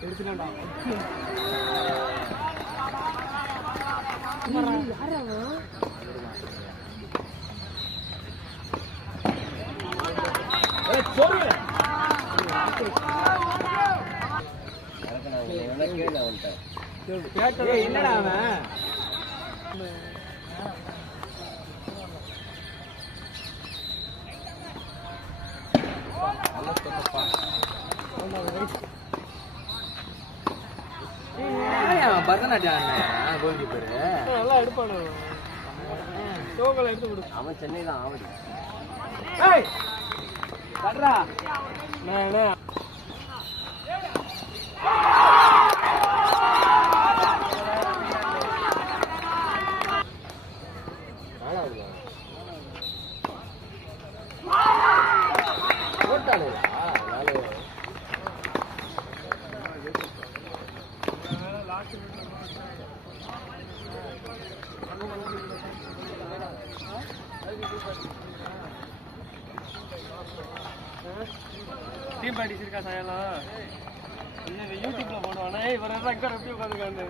எடுத்துடா என்னடா அவன் Bharatanatyam goal keeper நல்லா எடுப்பானு எடுத்து கொடு அவன் சென்னை தான் ஆவடி கட்றா டீம் ப்ராக்டிஸ் இருக்கா சாயலாம் யூடியூப்ல போடுவானே இவரெல்லாம் அங்கே எப்படி உட்காந்துக்கான்னு